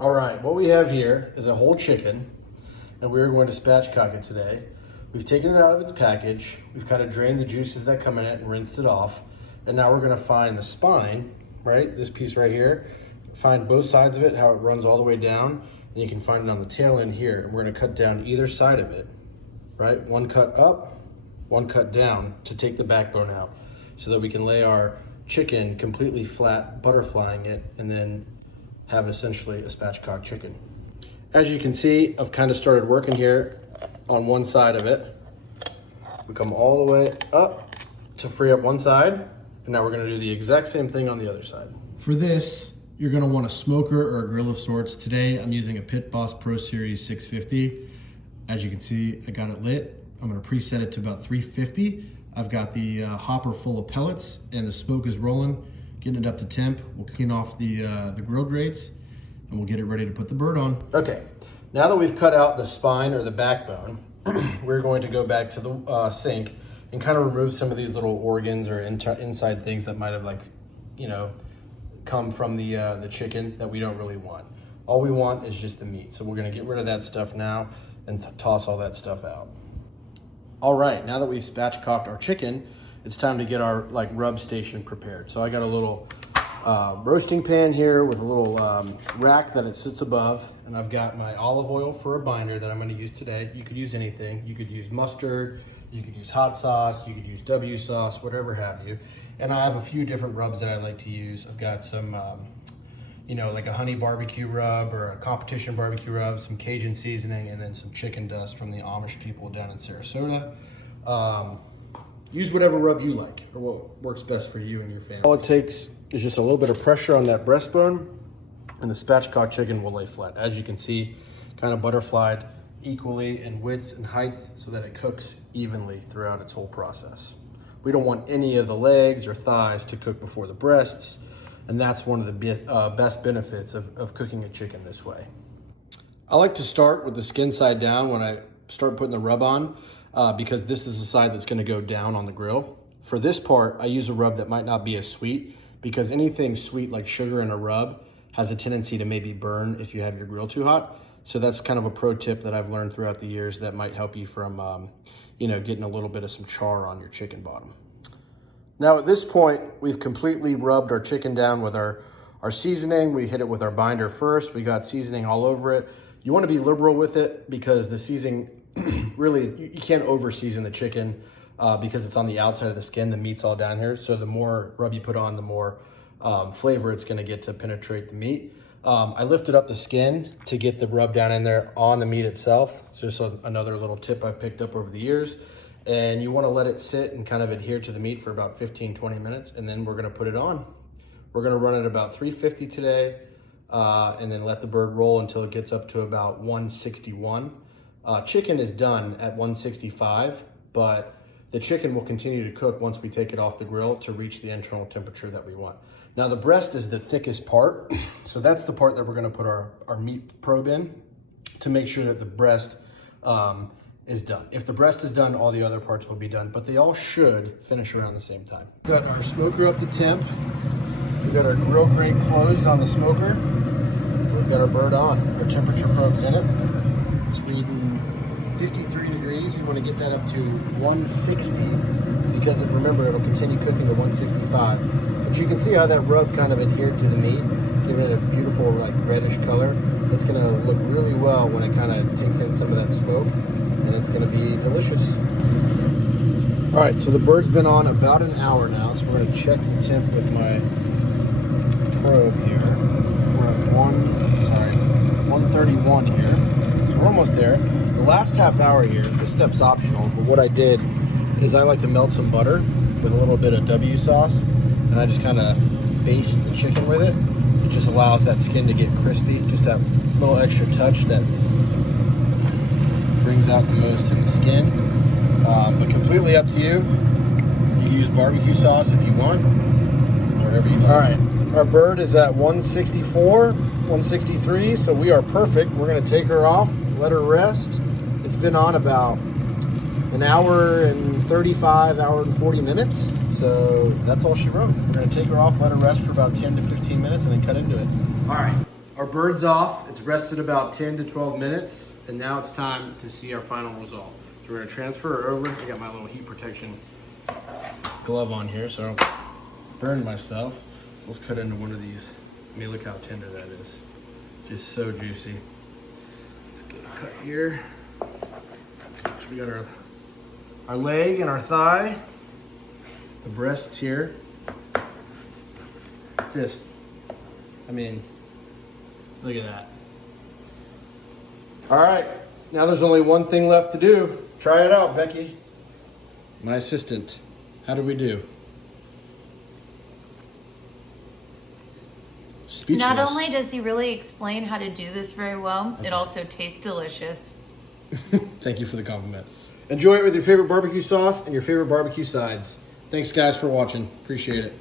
All right, what we have here is a whole chicken, and we're going to spatchcock it today. We've taken it out of its package. We've kind of drained the juices that come in it and rinsed it off. And now we're gonna find the spine, right? This piece right here. Find both sides of it, how it runs all the way down. And you can find it on the tail end here. And we're gonna cut down either side of it, right? One cut up, one cut down to take the backbone out so that we can lay our chicken completely flat, butterflying it, and then have essentially a spatchcock chicken. As you can see, I've kind of started working here on one side of it. We come all the way up to free up one side, and now we're gonna do the exact same thing on the other side. For this, you're gonna want a smoker or a grill of sorts. Today, I'm using a Pit Boss Pro Series 650. As you can see, I got it lit. I'm gonna preset it to about 350. I've got the hopper full of pellets, and the smoke is rolling, getting it up to temp. We'll clean off the grill grates, and we'll get it ready to put the bird on. Okay, now that we've cut out the spine or the backbone, we're going to go back to the sink and kind of remove some of these little organs or inside things that might have, like, you know, come from the chicken that we don't really want. All we want is just the meat. So we're gonna get rid of that stuff now and toss all that stuff out. All right, now that we've spatchcocked our chicken, it's time to get our rub station prepared. So I got a little roasting pan here with a little rack that it sits above, and I've got my olive oil for a binder that I'm going to use today. You could use anything. You could use mustard, you could use hot sauce, you could use W sauce, whatever have you. And I have a few different rubs that I like to use. I've got some, you know, like a honey barbecue rub or a competition barbecue rub, some Cajun seasoning, and then some chicken dust from the Amish people down in Sarasota. Use whatever rub you like, or what works best for you and your family. All it takes is just a little bit of pressure on that breastbone, and the spatchcock chicken will lay flat. As you can see, kind of butterflied equally in width and height so that it cooks evenly throughout its whole process. We don't want any of the legs or thighs to cook before the breasts, and that's one of the best benefits of cooking a chicken this way. I like to start with the skin side down when I start putting the rub on, because this is the side that's gonna go down on the grill. For this part, I use a rub that might not be as sweet, because anything sweet like sugar in a rub has a tendency to maybe burn if you have your grill too hot. So that's kind of a pro tip that I've learned throughout the years that might help you from, you know, getting a little bit of some char on your chicken bottom. Now at this point, we've completely rubbed our chicken down with our seasoning. We hit it with our binder first. We got seasoning all over it. You wanna be liberal with it because the seasoning, really, you can't over season the chicken because it's on the outside of the skin, the meat's all down here. So the more rub you put on, the more flavor it's gonna get to penetrate the meat. I lifted up the skin to get the rub down in there on the meat itself. It's just another little tip I've picked up over the years. And you wanna let it sit and kind of adhere to the meat for about 15, 20 minutes, and then we're gonna put it on. We're gonna run it about 350 today, and then let the bird roll until it gets up to about 161. Chicken is done at 165, but the chicken will continue to cook once we take it off the grill to reach the internal temperature that we want. Now the breast is the thickest part, so that's the part that we're gonna put our meat probe in to make sure that the breast is done. If the breast is done, all the other parts will be done, but they all should finish around the same time. We've got our smoker up to temp. We've got our grill grate closed on the smoker. We've got our bird on. Our temperature probe's in it. It's reading 53 degrees. We want to get that up to 160 because remember, it'll continue cooking to 165. But you can see how that rub kind of adhered to the meat, giving it a beautiful like reddish color. It's gonna look really well when it kind of takes in some of that smoke, and it's gonna be delicious. All right, so the bird's been on about an hour now, so we're gonna check the temp with my probe here. We're at 131 here. So we're almost there. The last half hour here, this step's optional, but what I did is I like to melt some butter with a little bit of W sauce, and I just kind of baste the chicken with it. It just allows that skin to get crispy, just that little extra touch that brings out the most in the skin. But completely up to you. You can use barbecue sauce if you want, whatever you like. All right, our bird is at 164, 163, so we are perfect. We're gonna take her off, let her rest. It's been on about an hour and 35, hour and 40 minutes. So that's all she wrote. We're gonna take her off, let her rest for about 10 to 15 minutes, and then cut into it. All right, our bird's off. It's rested about 10 to 12 minutes, and now it's time to see our final result. So we're gonna transfer her over. I got my little heat protection glove on here so I don't burn myself. Let's cut into one of these. I mean, look how tender that is. Just so juicy. Let's get a cut here. So we got our leg and our thigh. The breasts here. Just, I mean, look at that. All right, now there's only one thing left to do. Try it out, Becky. My assistant. How did we do? Speechless. Not only does he really explain how to do this very well, it also tastes delicious. Thank you for the compliment. Enjoy it with your favorite barbecue sauce and your favorite barbecue sides. Thanks guys for watching. Appreciate it.